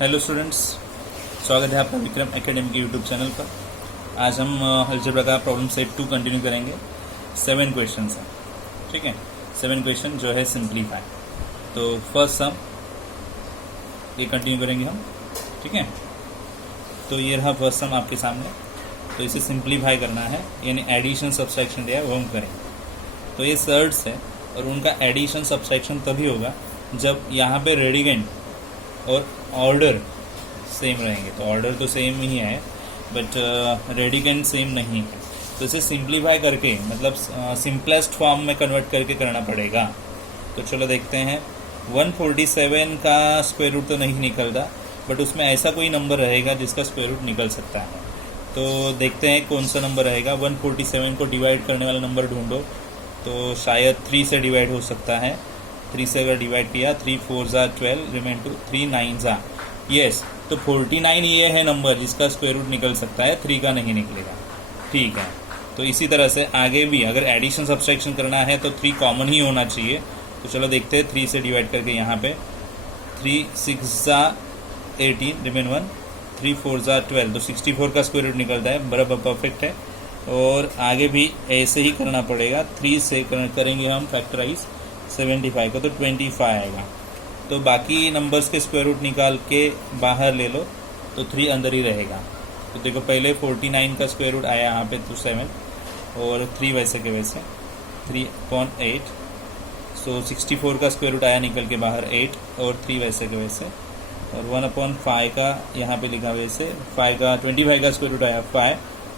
Hello students, स्वागत है आपका विक्रम एकेडमी के यूट्यूब चैनल पर। आज हम अलजेब्रा का प्रॉब्लम सेट 2 कंटिन्यू करेंगे। 7 क्वेश्चन हैं, ठीक है। 7 क्वेश्चन जो है सिंप्लीफाई। तो फर्स्ट सम ये कंटिन्यू करेंगे हम, ठीक है। तो ये रहा फर्स्ट सम आपके सामने। तो इसे सिंप्लीफाई करना है, यानी एडिशन सब्सट्रैक्शन दिया है वो हम करेंगे। तो ये सर्ड्स है और उनका एडिशन सब्सट्रैक्शन तभी होगा जब यहाँ पे रेडिकेंड और ऑर्डर सेम रहेंगे। तो ऑर्डर तो सेम ही है बट रेडिकेंड सेम नहीं है। तो इसे सिंप्लीफाई करके मतलब सिंपलेस्ट फॉर्म में कन्वर्ट करके करना पड़ेगा। तो चलो देखते हैं। 147 का स्क्वायर रूट तो नहीं निकलता, बट उसमें ऐसा कोई नंबर रहेगा जिसका स्क्वायर रूट निकल सकता है। तो देखते हैं कौन सा नंबर रहेगा। 147 को डिवाइड करने वाला नंबर ढूंढो। तो शायद 3 से डिवाइड हो सकता है। 3 से अगर डिवाइड किया, 3 4 ज़ा 12, रिमेन टू 3 9 ज़ा, यस। तो 49 ये है नंबर जिसका स्क्वायर रूट निकल सकता है, 3 का नहीं निकलेगा, ठीक है। तो इसी तरह से आगे भी अगर एडिशन सब्सट्रैक्शन करना है तो 3 कॉमन ही होना चाहिए। तो चलो देखते हैं। 3 से डिवाइड करके यहाँ पे 3 6 ज़ा 18, रिमेन 1, 3 4 ज़ा 12, तो 64 का स्क्वायर रूट निकलता है, बराबर परफेक्ट है। और आगे भी ऐसे ही करना पड़ेगा। 3 से करेंगे हम फैक्टराइज 75 को, तो 25 आएगा। तो बाकी नंबर्स के स्क्वायर रूट निकाल के बाहर ले लो तो 3 अंदर ही रहेगा। तो देखो पहले 49 का स्क्वायर रूट आया यहाँ पे, तो 7 और 3 वैसे के वैसे 3/8। सो 64 का स्क्वायर रूट आया निकल के बाहर 8 और 3 वैसे के वैसे, और 1/5 का यहाँ पे लिखा वैसे 5 का 25 का स्क्वायर रूट आया 5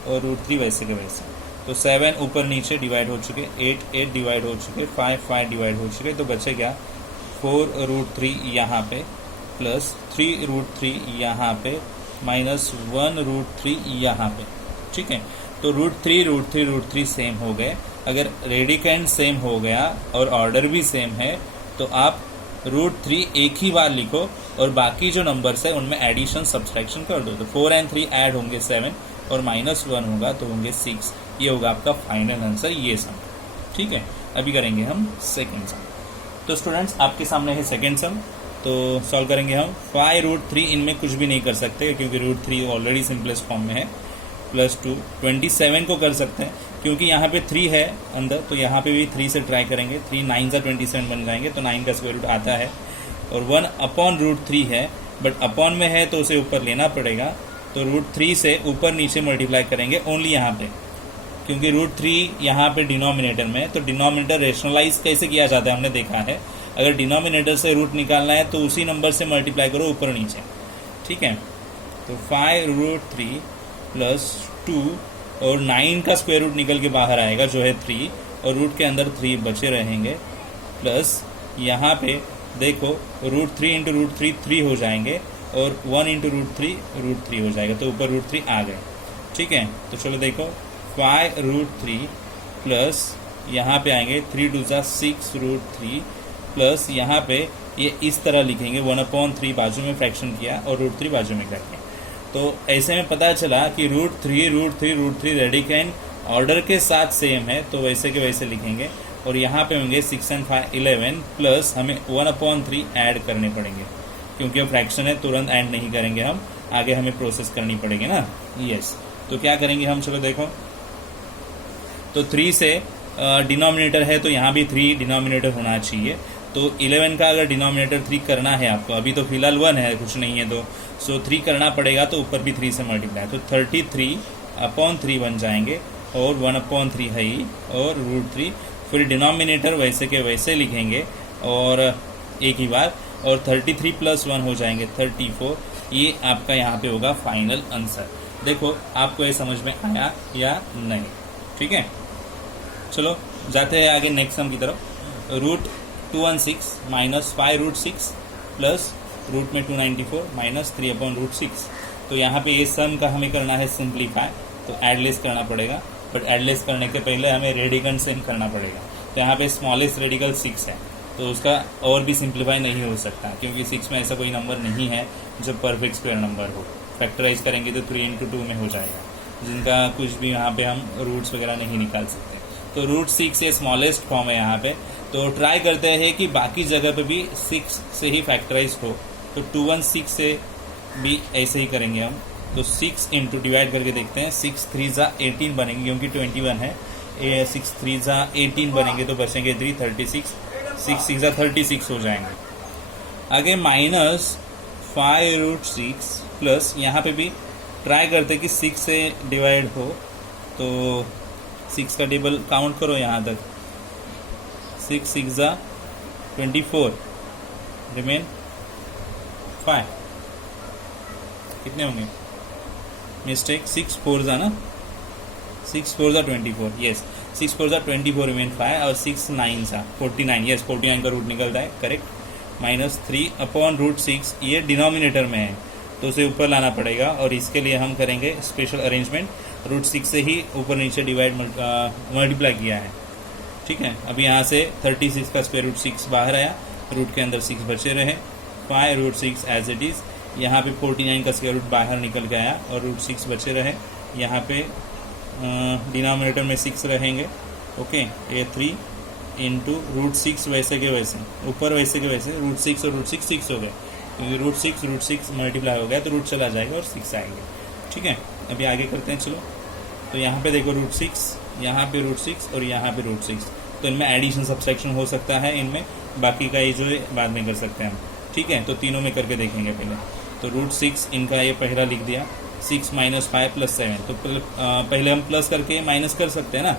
और √3 वैसे के वैसे। तो 7 ऊपर नीचे डिवाइड हो चुके, 8 डिवाइड हो चुके, 5 डिवाइड हो चुके। तो बचे क्या, 4√3 यहाँ पे प्लस 3√3 यहाँ पे माइनस 1√3 यहाँ पे, ठीक है। तो √3 सेम हो गए। अगर रेडिकेंड सेम हो गया और ऑर्डर भी सेम है तो आप √3 एक ही बार लिखो और बाकी जो नंबर्स है उनमें एडिशन सब्सट्रैक्शन कर दो। तो 4 और 3 ऐड होंगे 7 और -1 होगा तो होंगे 6। ये होगा आपका फाइनल आंसर, ये सम, ठीक है। अभी करेंगे हम सेकेंड सम। तो स्टूडेंट्स आपके सामने है सेकेंड सम। तो सॉल्व करेंगे हम। 5√3 इनमें कुछ भी नहीं कर सकते क्योंकि √3 ऑलरेडी सिंपलेस्ट फॉर्म में है, +2। 27 को कर सकते हैं क्योंकि यहाँ पे 3 है अंदर, तो यहाँ पे भी 3 से ट्राई करेंगे। 3 9 ज़ा 27 बन जाएंगे, तो 9 का स्क्वायर रूट आता है। और 1/√3 है, बट अपॉन में है तो उसे ऊपर लेना पड़ेगा। तो √3 से ऊपर नीचे मल्टीप्लाई करेंगे ओनली यहाँ पे, क्योंकि √3 यहाँ पे डिनोमिनेटर में है। तो डिनोमिनेटर रेशनलाइज कैसे किया जाता है हमने देखा है। अगर डिनोमिनेटर से रूट निकालना है तो उसी नंबर से मल्टीप्लाई करो ऊपर नीचे, ठीक है। तो 5√3 + 2 और 9 का स्क्वायर रूट निकल के बाहर आएगा जो है 3, और रूट के अंदर 3 बचे रहेंगे, प्लस यहाँ पे देखो √3 × √3 3 हो जाएंगे और 1 × √3 हो जाएगा। तो ऊपर √3 आ गए, ठीक है। तो चलो देखो 5√3 प्लस यहाँ पे आएंगे 3 2 ज़ा 6√3 प्लस यहाँ पे ये इस तरह लिखेंगे 1/3 बाजू में फ्रैक्शन किया और √3 बाजू में करके। तो ऐसे में पता चला कि √3 रेडिकेंड ऑर्डर के साथ सेम है, तो वैसे के वैसे लिखेंगे। और यहाँ पे होंगे 6 और 5 11 प्लस हमें 1/3 ऐड करने पड़ेंगे क्योंकि अब फ्रैक्शन है, तुरंत ऐड नहीं करेंगे हम, आगे हमें प्रोसेस करनी पड़ेगी ना, यस। तो क्या करेंगे हम, चलो देखो। तो 3 से डिनोमिनेटर है तो यहाँ भी 3 डिनोमिनेटर होना चाहिए। तो 11 का अगर डिनोमिनेटर 3 करना है आपको, अभी तो फिलहाल 1 है, कुछ नहीं है, तो सो 3 करना पड़ेगा। तो ऊपर भी 3 से मल्टीप्लाई, तो 33/3 बन जाएंगे और 1/3 है ही और √3। फिर डिनोमिनेटर वैसे के वैसे लिखेंगे और एक ही बार, और 33 + 1 हो जाएंगे 34। ये आपका यहाँ पे होगा फाइनल आंसर। देखो आपको ये समझ में आया या नहीं, ठीक है। चलो जाते हैं आगे नेक्स्ट सम की तरफ। √216 - 5√6 प्लस रूट में 294 माइनस 3/√6। तो यहाँ पे ये सम का हमें करना है सिंप्लीफाई, तो एडलेस करना पड़ेगा। बट एडलेस करने के पहले हमें रेडिकल सेम करना पड़ेगा। तो यहाँ पे स्मॉलेस्ट रेडिकल 6 है, तो उसका और भी सिंप्लीफाई नहीं हो सकता क्योंकि 6 में ऐसा कोई नंबर नहीं है जो परफेक्ट स्क्वायर नंबर हो। फैक्टराइज करेंगे तो 3 × 2 में हो जाएगा, जिनका कुछ भी यहाँ पे हम रूट्स वगैरह नहीं निकाल सकते। तो √6 ये स्मॉलेस्ट फॉर्म है यहाँ पे। तो ट्राई करते हैं कि बाकी जगह पे भी 6 से ही फैक्टराइज हो। तो 216 से भी ऐसे ही करेंगे हम। तो 6 इंटू डिवाइड करके देखते हैं, 6 3 ज़ा 18 बनेंगे क्योंकि 21 है। 6 3 ज़ा 18 बनेंगे तो बचेंगे 3 36, 6 6 ज़ा 36 हो जाएंगे। आगे माइनस 5√6 प्लस यहाँ पे भी ट्राई करते कि 6 से डिवाइड हो, तो 6 का टेबल काउंट करो यहाँ तक, 6 6 ज़ा 24, रिमेन 5, कितने होंगे? मिस्टेक, 6 4 ज़ा ना, 6 4 ज़ा 24, यस 6 4 ज़ा 24 रिमेन 5 और 6 9 ज़ा 49, यस 49 का रूट निकलता है, करेक्ट। माइनस 3/√6 ये डिनोमिनेटर में है तो उसे ऊपर लाना पड़ेगा और इसके लिए हम करेंगे स्पेशल अरेंजमेंट, √6 से ही ऊपर नीचे डिवाइड मल्टीप्लाई किया है, ठीक है। अभी यहाँ से 36 का स्क्वायर रूट 6 बाहर आया, रूट के अंदर 6 बचे रहे, 5√6 एज इट इज़। यहाँ पे 49 का स्क्वायर रूट बाहर निकल गया और √6 बचे रहे। यहाँ पे डिनोमिनेटर में 6 रहेंगे, ओके। ये 3 इंटू √6 वैसे के वैसे, ऊपर वैसे के वैसे, √6 और √6 6 हो गए क्योंकि √6 मल्टीप्लाई हो गया तो रूट चला जाएगा और 6 आएंगे, ठीक है। अभी आगे करते हैं, चलो। तो यहाँ पे देखो √6, यहाँ पे √6 और यहाँ पे √6, तो इनमें एडिशन सब्सट्रैक्शन हो सकता है, इनमें बाकी का ये जो है बाद में कर सकते हैं हम, ठीक है। तो तीनों में करके देखेंगे पहले। तो √6 इनका ये पहला लिख दिया, 6 - 5 + 7, तो पहले हम प्लस करके माइनस कर सकते हैं ना,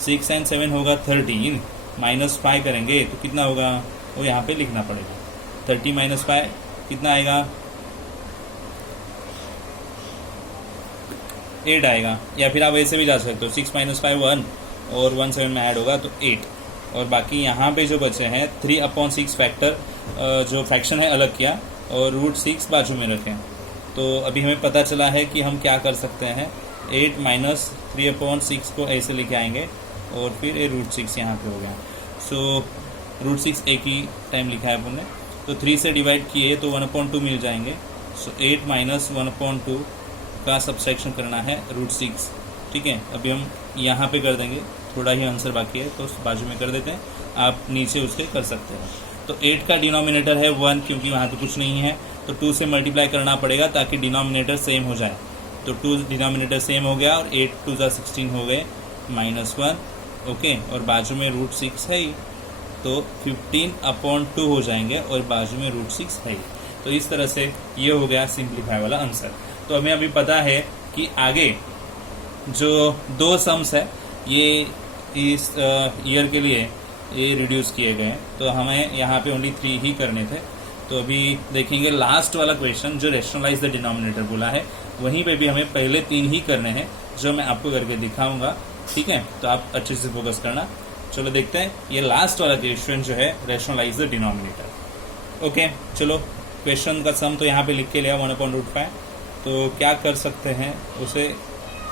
6 और 7 होगा 13, -5 करेंगे तो कितना होगा वो यहाँ पे लिखना पड़ेगा। 30 - 5 कितना आएगा? 8 आएगा, या फिर आप ऐसे भी जा सकते हो, 6 - 5 1 और 1 7 में ऐड होगा तो 8, और बाकी यहाँ पे जो बचे हैं 3/6 फैक्टर जो फ्रैक्शन है अलग किया और √6 बाजू में रखें। तो अभी हमें पता चला है कि हम क्या कर सकते हैं, 8 - 3/6 को ऐसे लेके आएंगे और फिर ये √6 यहाँ पे हो गया। सो √6 एक ही टाइम लिखा है अपन ने, तो 3 से डिवाइड किए तो 1/2 मिल जाएंगे। सो 8 - 1/2 का सब्सट्रैक्शन करना है √6, ठीक है। अभी हम यहाँ पे कर देंगे, थोड़ा ही आंसर बाकी है तो बाजू में कर देते हैं, आप नीचे उसके कर सकते हैं। तो 8 का डिनोमिनेटर है 1 क्योंकि वहाँ तो कुछ नहीं है, तो 2 से मल्टीप्लाई करना पड़ेगा ताकि डिनोमिनेटर सेम हो जाए। तो 2 डिनोमिनेटर सेम हो गया और 8 2 ज़ा 16 हो गए, -1, ओके। और बाजू में √6 है ही, तो 15/2 हो जाएंगे और बाजू में √6 है ही। तो इस तरह से ये हो गया सिंप्लीफाई वाला आंसर। तो हमें अभी पता है कि आगे जो 2 सम्स है ये इस ईयर के लिए ये रिड्यूस किए गए, तो हमें यहाँ पे ओनली 3 ही करने थे। तो अभी देखेंगे लास्ट वाला क्वेश्चन जो रैशनलाइज द डिनोमिनेटर बोला है, वहीं पे भी हमें पहले 3 ही करने हैं जो मैं आपको करके दिखाऊंगा, ठीक है। तो आप अच्छे से फोकस करना। चलो देखते हैं ये लास्ट वाला क्वेश्चन जो है रैशनलाइज द डिनोमिनेटर, ओके। चलो क्वेश्चन का सम तो यहाँ पे लिख के लिया 1/5। तो क्या कर सकते हैं उसे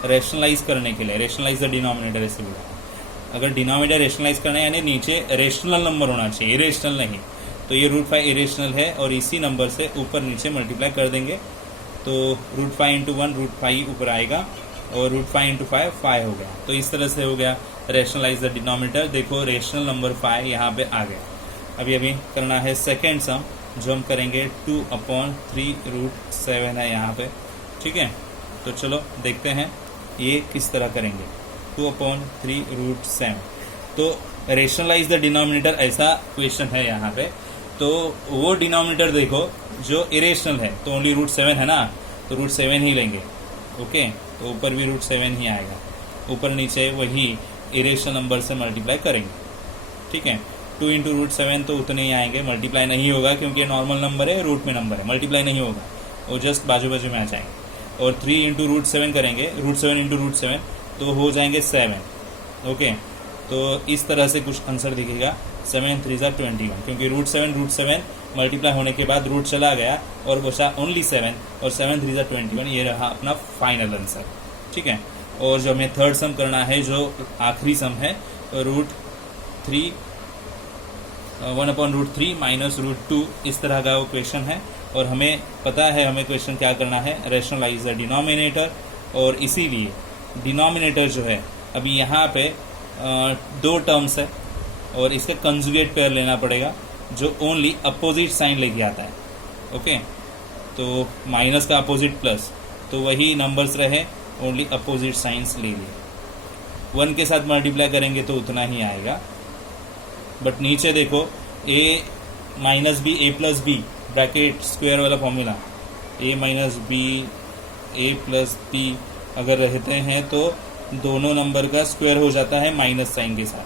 रैशनलाइज करने के लिए, रैशनलाइज द डिनोमिनेटर ऐसे बोला। अगर डिनोमिनेटर रैशनलाइज करना है यानी नीचे रेशनल नंबर होना चाहिए, इरेशनल नहीं, तो ये √5 इरेशनल है और इसी नंबर से ऊपर नीचे मल्टीप्लाई कर देंगे। तो √5 × 1 √5 ऊपर आएगा और √5 × 5 5 हो गया। तो इस तरह से हो गया रैशनलाइज द डिनोमिनेटर। देखो रेशनल नंबर 5 यहाँ पे आ गया। अभी करना है सेकेंड सम जो हम करेंगे 2/3 √7 है यहाँ पे, ठीक है। तो चलो देखते हैं ये किस तरह करेंगे, 2/3 √7। तो रेशनलाइज द डिनोमिनेटर ऐसा क्वेश्चन है यहाँ पे। तो वो डिनोमिनेटर देखो जो इरेशनल है, तो ओनली √7 है ना, तो √7 ही लेंगे, ओके। तो ऊपर भी √7 ही आएगा, ऊपर नीचे वही इरेशनल नंबर से मल्टीप्लाई करेंगे, ठीक है। 2 × √7 तो उतने ही आएंगे, मल्टीप्लाई नहीं होगा क्योंकि नॉर्मल नंबर है, रूट में नंबर है, मल्टीप्लाई नहीं होगा, वो जस्ट बाजू बाजू में आ जाएंगे। और 3 × √7 करेंगे, √7 × √7 तो हो जाएंगे 7, ओके। तो इस तरह से कुछ आंसर दिखेगा, 7 3 = 21, क्योंकि √7 मल्टीप्लाई होने के बाद रूट चला गया और बचा ओनली 7, और 7 3 = 21, ये रहा अपना फाइनल आंसर, ठीक है। और जो हमें थर्ड सम करना है, जो आखिरी सम है, √3 1/√3 -√2, इस तरह का वो क्वेश्चन है। और हमें पता है हमें क्वेश्चन क्या करना है, रैशनलाइज द डिनोमिनेटर। और इसीलिए डिनोमिनेटर जो है अभी यहाँ पे 2 टर्म्स है और इसका कंजुगेट पेयर लेना पड़ेगा जो ओनली अपोजिट साइन लेके आता है, ओके। तो माइनस का अपोजिट प्लस, तो वही नंबर्स रहे, ओनली अपोजिट साइंस ले लिए। 1 के साथ मल्टीप्लाई करेंगे तो उतना ही आएगा। बट नीचे देखो a minus B A plus B bracket square वाला formula, a minus B A plus B अगर रहते हैं तो दोनों नंबर का स्क्वायर हो जाता है माइनस साइन के साथ,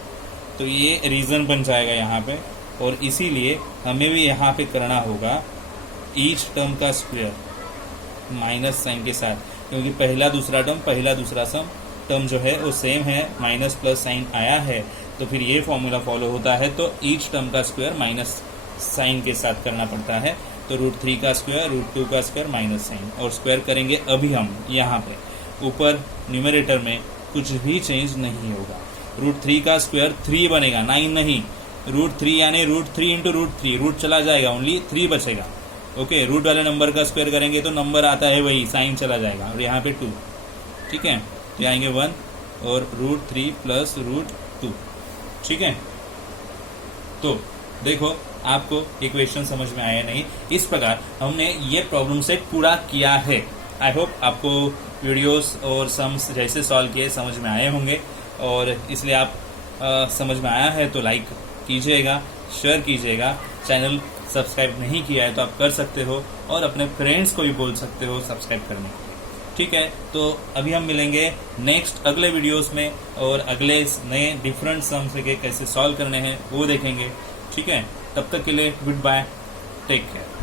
तो ये रीज़न बन जाएगा यहाँ पे। और इसीलिए हमें भी यहाँ पे करना होगा ईच टर्म का स्क्वायर माइनस साइन के साथ, क्योंकि पहला दूसरा टर्म जो है वो सेम है, माइनस प्लस साइन आया है, तो फिर ये फॉर्मूला फॉलो होता है। तो ईच टर्म का स्क्वायर माइनस साइन के साथ करना पड़ता है। तो √3 का स्क्वायर, √2 का स्क्वायर माइनस साइन, और स्क्वायर करेंगे अभी हम यहाँ पे ऊपर न्यूमरेटर में, कुछ भी चेंज नहीं होगा। √3 का स्क्वायर 3 बनेगा, 9 नहीं। √3 यानी √3 इंटू √3, रूट चला जाएगा, ओनली 3 बचेगा। ओके, रूट वाले नंबर का स्क्वायर करेंगे तो नंबर आता है वही, साइन चला जाएगा, और यहाँ पे 2, ठीक है, तो आएंगे 1 और √3 प्लस √2, ठीक है। तो देखो आपको इक्वेशन समझ में आया नहीं, इस प्रकार हमने ये प्रॉब्लम सेट पूरा किया है। आई होप आपको वीडियोस और सम्स जैसे सॉल्व किए समझ में आए होंगे, और इसलिए आप समझ में आया है तो लाइक कीजिएगा, शेयर कीजिएगा। चैनल सब्सक्राइब नहीं किया है तो आप कर सकते हो, और अपने फ्रेंड्स को भी बोल सकते हो सब्सक्राइब करने के लिए, ठीक है। तो अभी हम मिलेंगे नेक्स्ट अगले वीडियोस में, और अगले नए डिफरेंट सम्स के कैसे सॉल्व करने हैं वो देखेंगे, ठीक है। तब तक के लिए गुड बाय, टेक केयर।